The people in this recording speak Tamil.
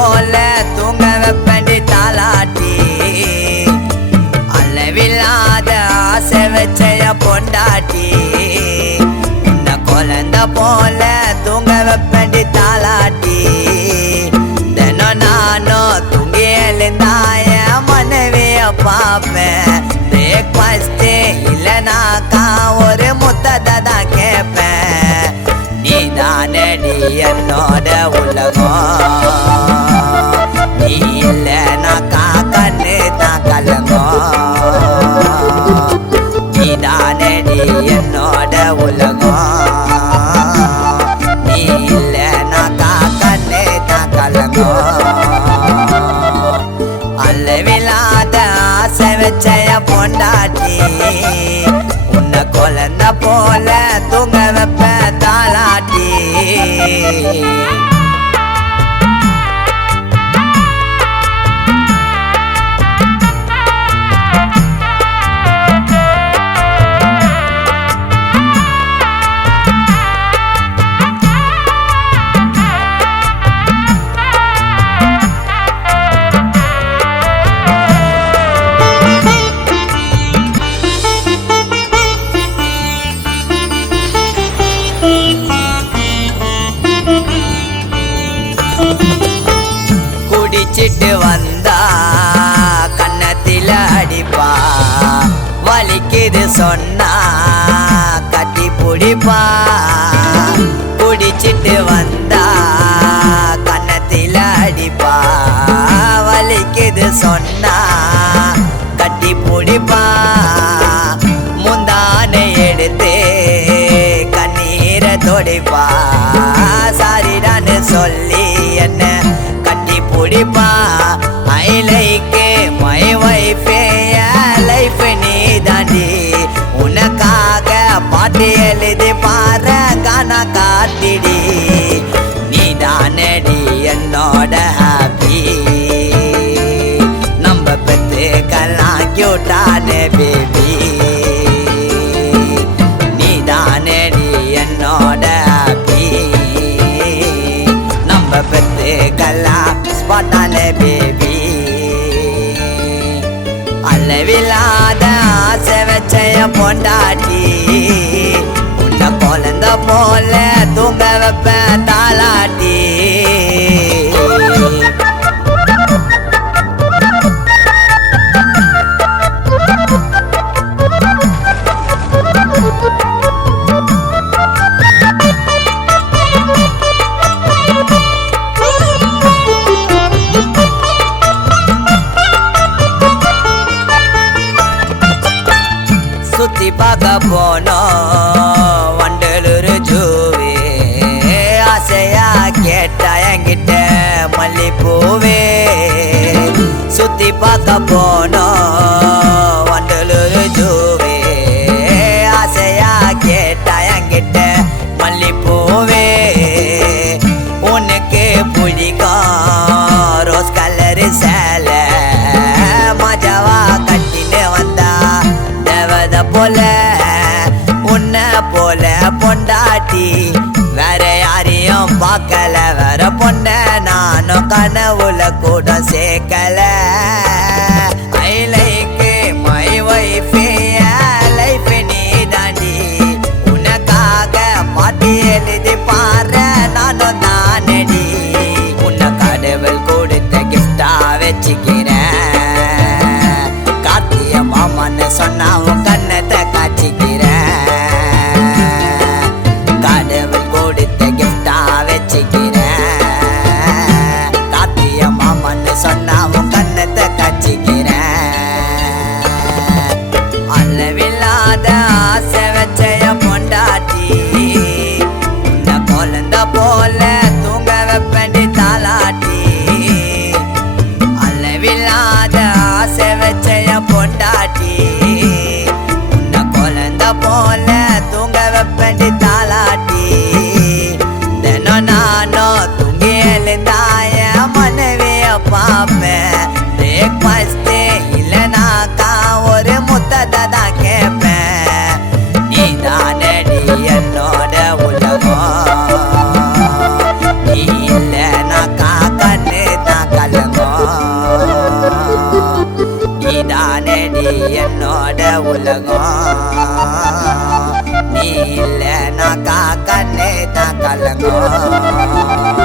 போல தூங்க வைப்பண்டி தாலாட்டி அளவில்லாத ஆசை வச்சைய பொண்டாட்டி உன்னை குழந்தை போல தூங்க வைப்பண்டி தாலாட்டி தினம் நானும் தூங்கி எழுந்தாய மனைவிய பார்ப்பேன் பிரேக்ஃபாஸ்டே இல்லைனாக்கா ஒரு முத்தத்தை தான் கேட்பேன் நீதானடி என்னோட உலகம் நீ இல்லைனாக்கா கண்ணு தான் கலங்கும் நீதானடி என்னோட உலகம் நீ இல்லைனாக்கா கண்ணு தான் கலங்கும் அளவில்லாத ஆசை வச்சைய பொண்டாட்டி உன்னை குழந்தை போல தூங்க வைப்ப தாலாட்டி குடிச்சிட்டு வந்தா கன்னத்தில அடிப்பா வலிக்குது சொன்னா கட்டி பிடிப்பா குடிச்சிட்டு வந்தா கன்னத்தில அடிப்பா வலிக்குது சொன்னா கட்டி பிடிப்பா முந்தானை எடுத்து கண்ணீரை தொடைப்பா சாரிடான்னு சொல்லி என்ன கட்டி பிடிப்பா I like my wife life நீ தாண்டி உனக்காக பாட்டு எழுதி பாரு கானா காட்டிடி நீ தானடி என்னோட ஹாப்பி நம்ம பெத்துக்கெல்லாம் கியூட்டான பேபி நீ தானடி என்னோட ஹாப்பி நம்ம பெத்துக்கெல்லாம் ஸ்பாட்டான பேபி அளவில்லாத ஆசை வச்சைய பொண்டாட்டி உன்னை குழந்தை போல தூங்க வைப்ப தாலாட்டி சுத்தி பார்க்க போனோம் வண்டலூர் ஜூவே ஆசையா கேட்டா என்கிட்ட மல்லிப்பூவே சுத்தி பார்க்க போனோம் வண்டலூர் ஜூவே ஆசையா கேட்டா என்கிட்ட மல்லிப்பூவே உனக்கு பிடிக்கும் ரோஸ் கலர் சேலை மஜாவா கட்டின்னு வந்தா போல உன்னை போல பொண்டாட்டி வேற யாரையும் பார்க்கல வேற பொண்ண நானும் கனவுல கூட சேர்க்கல I like my wife life நீ தாண்டி உனக்காக பாட்டி எழுதி பாரு நானும் தானடி உன்னை கடவுள் கொடுத்த கிஃப்டா வச்சுக்கிறேன் கார்த்திய மாமான்னு சொன்னா உன் கண்ணத்தை காட்சிக்கிறேன் கடவுள் கொடுத்த கிஃப்டா வச்சுக்கிறேன் கார்த்திய மாமான்னு சொன்னா உன் கண்ணத்தை தானடி என்னோட உலகம் நீ இல்லைனாக்கா கண்ணே தான் கலங்கும்